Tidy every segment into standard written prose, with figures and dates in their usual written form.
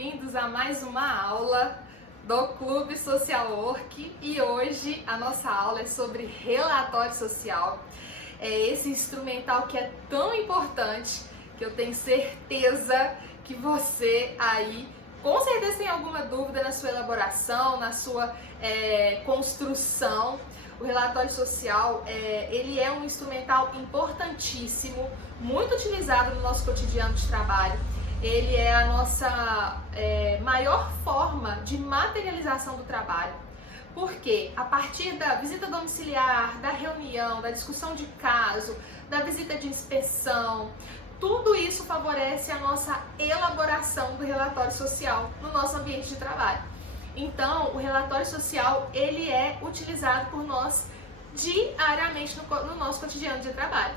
bem-vindos a mais uma aula do Clube Social Work e hoje a nossa aula é sobre relatório social. É esse instrumental que é tão importante que eu tenho certeza que você aí com certeza tem alguma dúvida na sua elaboração, na sua construção. O relatório social, ele é um instrumental importantíssimo, muito utilizado no nosso cotidiano de trabalho. Ele é a nossa maior forma de materialização do trabalho. Porque a partir da visita domiciliar, da reunião, da discussão de caso, da visita de inspeção, tudo isso favorece a nossa elaboração do relatório social no nosso ambiente de trabalho. Então, o relatório social, ele é utilizado por nós diariamente no nosso cotidiano de trabalho.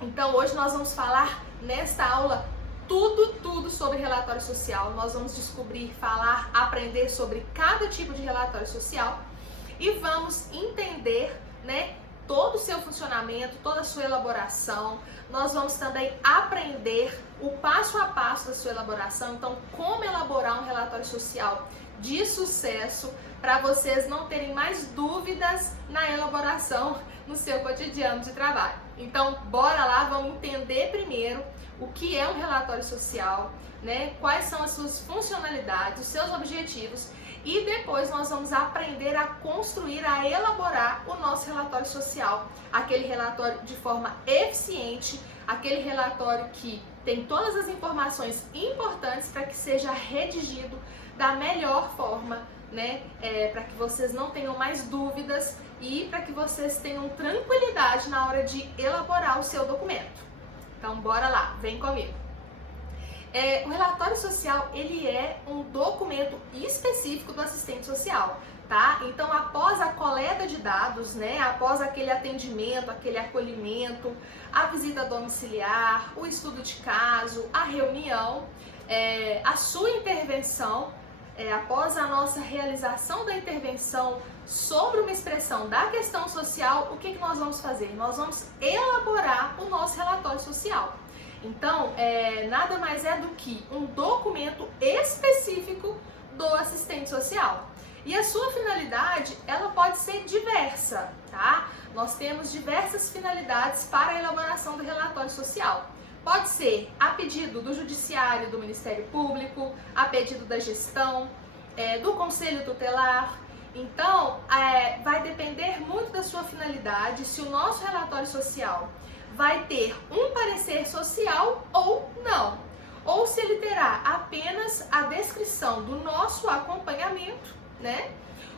Então, hoje nós vamos falar nesta aula tudo sobre relatório social. Nós vamos descobrir, falar, aprender sobre cada tipo de relatório social e vamos entender, todo o seu funcionamento, toda a sua elaboração. Nós vamos também aprender o passo a passo da sua elaboração. Então, como elaborar um relatório social de sucesso para vocês não terem mais dúvidas na elaboração no seu cotidiano de trabalho. Então, bora lá, vamos entender primeiro o que é um relatório social, quais são as suas funcionalidades, os seus objetivos e depois nós vamos aprender a construir, a elaborar o nosso relatório social, aquele relatório de forma eficiente, aquele relatório que tem todas as informações importantes para que seja redigido da melhor forma, para que vocês não tenham mais dúvidas e para que vocês tenham tranquilidade na hora de elaborar o seu documento. Então, bora lá, vem comigo. O relatório social, ele é um documento específico do assistente social, tá? Então, após a coleta de dados, após aquele atendimento, aquele acolhimento, a visita domiciliar, o estudo de caso, a reunião, a sua intervenção, após a nossa realização da intervenção sobre uma expressão da questão social, o que nós vamos fazer? Nós vamos elaborar o nosso relatório social. Então, nada mais é do que um documento específico do assistente social. E a sua finalidade, ela pode ser diversa, tá? Nós temos diversas finalidades para a elaboração do relatório social. Pode ser a pedido do Judiciário, do Ministério Público, a pedido da gestão, do Conselho Tutelar. Então, vai depender muito da sua finalidade se o nosso relatório social vai ter um parecer social ou não. Ou se ele terá apenas a descrição do nosso acompanhamento,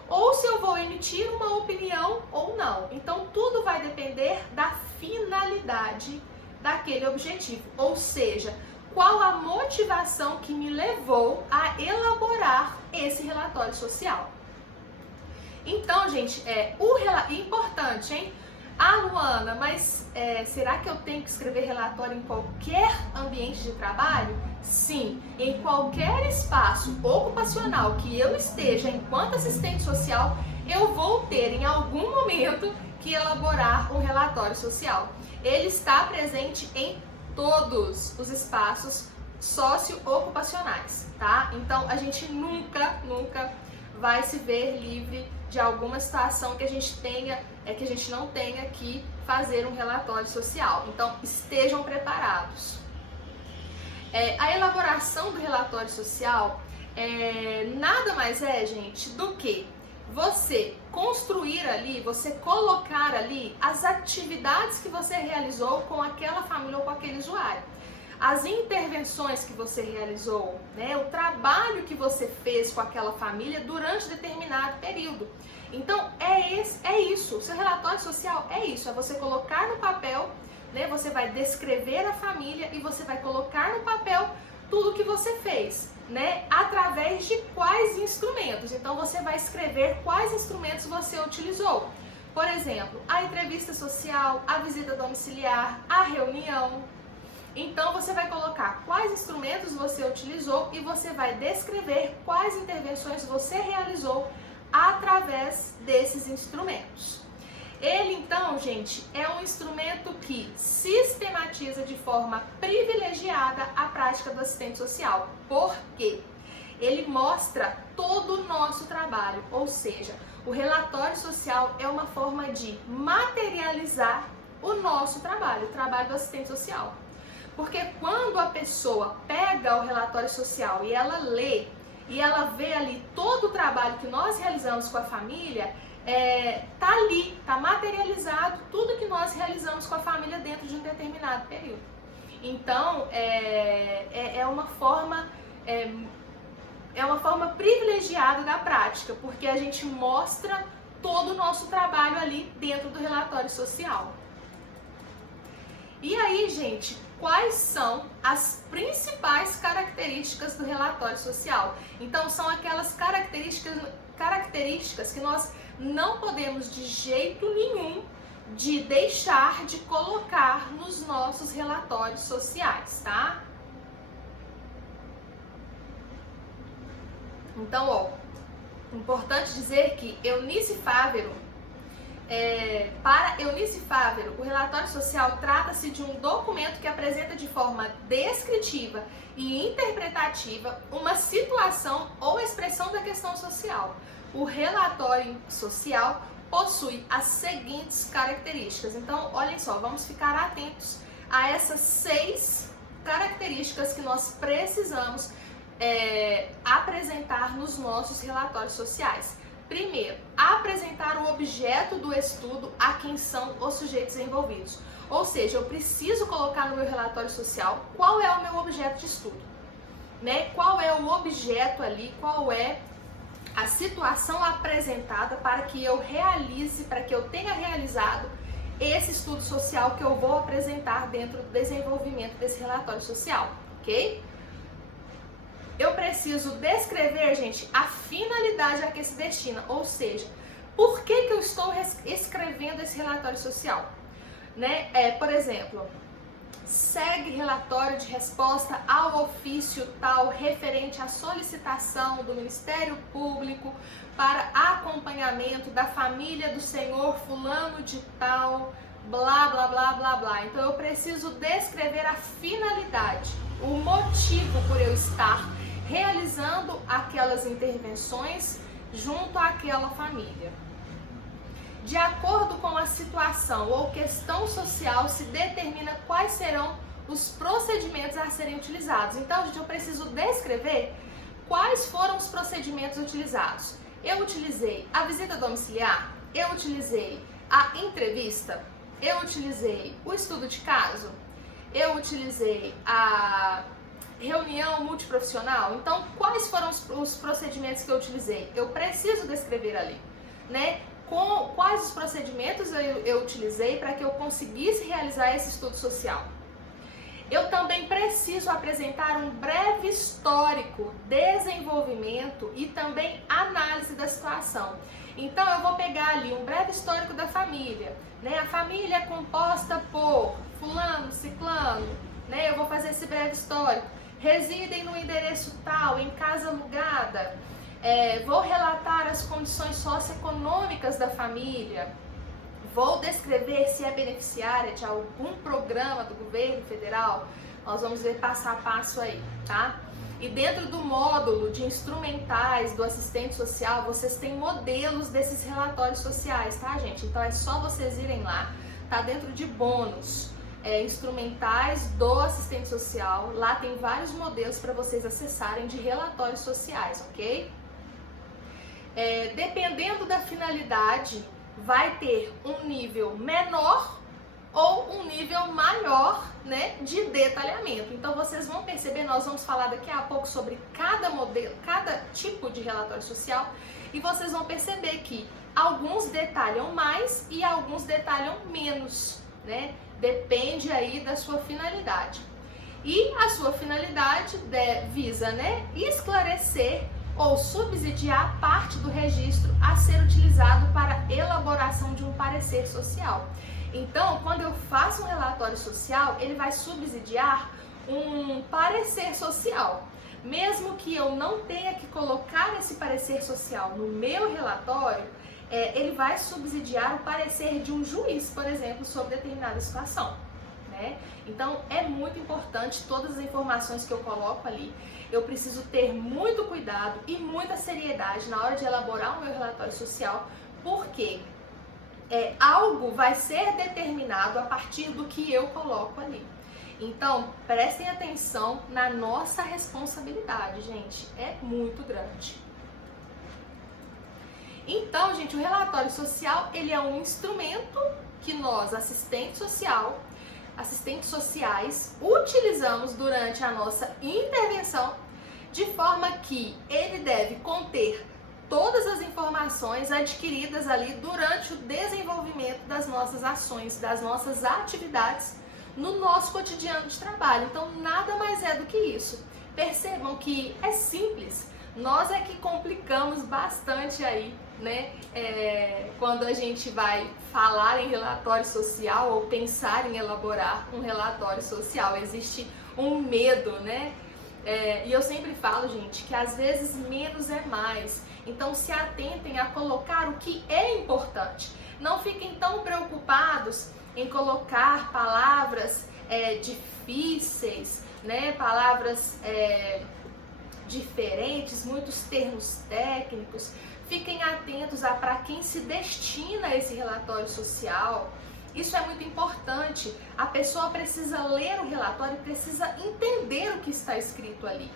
ou se eu vou emitir uma opinião ou não. Então, tudo vai depender da finalidade daquele objetivo, ou seja, qual a motivação que me levou a elaborar esse relatório social. Então, gente, importante, hein? Ah, Luana, mas será que eu tenho que escrever relatório em qualquer ambiente de trabalho? Sim, em qualquer espaço ocupacional que eu esteja enquanto assistente social, eu vou ter em algum momento que elaborar um relatório social. Ele está presente em todos os espaços socio-ocupacionais, tá? Então, a gente nunca vai se ver livre de alguma situação que a gente não tenha que fazer um relatório social. Então, estejam preparados. A elaboração do relatório social nada mais gente, do que você construir ali, você colocar ali as atividades que você realizou com aquela família ou com aquele usuário. As intervenções que você realizou, o trabalho que você fez com aquela família durante determinado período. Então, é isso. O seu relatório social é isso. É você colocar no papel, você vai descrever a família e você vai colocar no papel tudo que você fez, através de quais instrumentos. Então, você vai escrever quais instrumentos você utilizou. Por exemplo, a entrevista social, a visita domiciliar, a reunião. Então, você vai colocar quais instrumentos você utilizou e você vai descrever quais intervenções você realizou através desses instrumentos. Ele, então, gente, é um instrumento que sistematiza de forma privilegiada a prática do assistente social. Por quê? ele mostra todo o nosso trabalho, ou seja, o relatório social é uma forma de materializar o nosso trabalho, o trabalho do assistente social. Porque quando a pessoa pega o relatório social e ela lê, e ela vê ali todo o trabalho que nós realizamos com a família, tá ali, tá materializado tudo que nós realizamos com a família dentro de um determinado período. Então, é uma forma privilegiada da prática, porque a gente mostra todo o nosso trabalho ali dentro do relatório social. E aí, gente, quais são as principais características do relatório social? Então, são aquelas características que nós não podemos de jeito nenhum de deixar de colocar nos nossos relatórios sociais, tá? Então, importante dizer que Eunice Fávero, para Eunice Fávero, o relatório social trata-se de um documento que apresenta de forma descritiva e interpretativa uma situação ou expressão da questão social. O relatório social possui as seguintes características. Então, olhem só, vamos ficar atentos a essas 6 características que nós precisamos apresentar nos nossos relatórios sociais. Primeiro, apresentar o objeto do estudo a quem são os sujeitos envolvidos. Ou seja, eu preciso colocar no meu relatório social qual é o meu objeto de estudo, né? Qual é o objeto ali, qual é a situação apresentada para que eu realize, para que eu tenha realizado esse estudo social que eu vou apresentar dentro do desenvolvimento desse relatório social, ok? Eu preciso descrever, gente, a finalidade a que se destina, ou seja, por que eu estou escrevendo esse relatório social, né? Por exemplo, segue relatório de resposta ao ofício tal referente à solicitação do Ministério Público para acompanhamento da família do senhor fulano de tal, blá, blá, blá, blá, blá. Então eu preciso descrever a finalidade, o motivo por eu estar realizando aquelas intervenções junto àquela família. De acordo com a situação ou questão social, se determina quais serão os procedimentos a serem utilizados. Então, gente, eu preciso descrever quais foram os procedimentos utilizados. Eu utilizei a visita domiciliar, eu utilizei a entrevista, eu utilizei o estudo de caso, eu utilizei a reunião multiprofissional. Então, quais foram os procedimentos que eu utilizei? Eu preciso descrever ali, né? Quais os procedimentos eu utilizei para que eu conseguisse realizar esse estudo social. Eu também preciso apresentar um breve histórico, desenvolvimento e também análise da situação. Então, eu vou pegar ali um breve histórico da família, né? A família é composta por fulano, ciclano, né? Eu vou fazer esse breve histórico. Residem no endereço tal, em casa alugada. Vou relatar as condições socioeconômicas da família. Vou descrever se é beneficiária de algum programa do governo federal. Nós vamos ver passo a passo aí, tá? E dentro do módulo de instrumentais do assistente social, vocês têm modelos desses relatórios sociais, tá, gente? Então é só vocês irem lá, tá dentro de bônus. Instrumentais do assistente social, lá tem vários modelos para vocês acessarem de relatórios sociais, ok? Dependendo da finalidade, vai ter um nível menor ou um nível maior, né, de detalhamento. Então vocês vão perceber, nós vamos falar daqui a pouco sobre cada modelo, cada tipo de relatório social, e vocês vão perceber que alguns detalham mais e alguns detalham menos, né? Depende aí da sua finalidade. E a sua finalidade visa, né, esclarecer ou subsidiar parte do registro a ser utilizado para elaboração de um parecer social. Então, quando eu faço um relatório social, ele vai subsidiar um parecer social. Mesmo que eu não tenha que colocar esse parecer social no meu relatório, ele vai subsidiar o parecer de um juiz, por exemplo, sobre determinada situação, né? né? Então é muito importante todas as informações que eu coloco ali. Eu preciso ter muito cuidado e muita seriedade na hora de elaborar o meu relatório social, porque algo vai ser determinado a partir do que eu coloco ali. Então, prestem atenção na nossa responsabilidade, gente, é muito grande. Então, gente, o relatório social, ele é um instrumento que nós, assistentes sociais, utilizamos durante a nossa intervenção, de forma que ele deve conter todas as informações adquiridas ali durante o desenvolvimento das nossas ações, das nossas atividades no nosso cotidiano de trabalho. Então, nada mais é do que isso. Percebam que é simples, nós é que complicamos bastante aí, né? Quando a gente vai falar em relatório social ou pensar em elaborar um relatório social, existe um medo, né? E eu sempre falo, gente, que às vezes menos é mais. Então se atentem a colocar o que é importante. Não fiquem tão preocupados em colocar palavras difíceis, né? Palavras diferentes, muitos termos técnicos. Fiquem atentos a para quem se destina esse relatório social. Isso é muito importante. A pessoa precisa ler o relatório e precisa entender o que está escrito ali.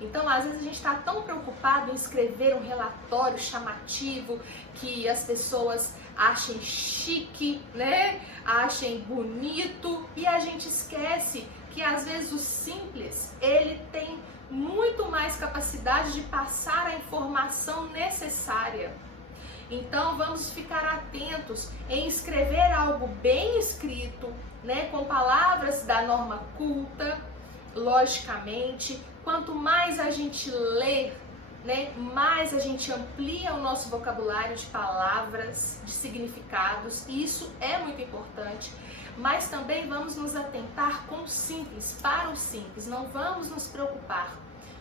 Então, às vezes a gente está tão preocupado em escrever um relatório chamativo que as pessoas achem chique, né? Achem bonito, e a gente esquece que às vezes o simples, ele tem muito mais capacidade de passar a informação necessária. Então vamos ficar atentos em escrever algo bem escrito, né, com palavras da norma culta, logicamente. Quanto mais a gente lê, né, mais a gente amplia o nosso vocabulário de palavras, de significados, e isso é muito importante. Mas também vamos nos atentar com o simples, para o simples, não vamos nos preocupar,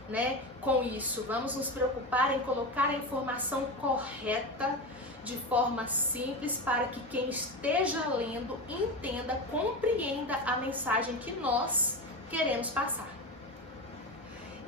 né, com isso. Vamos nos preocupar em colocar a informação correta de forma simples para que quem esteja lendo entenda, compreenda a mensagem que nós queremos passar.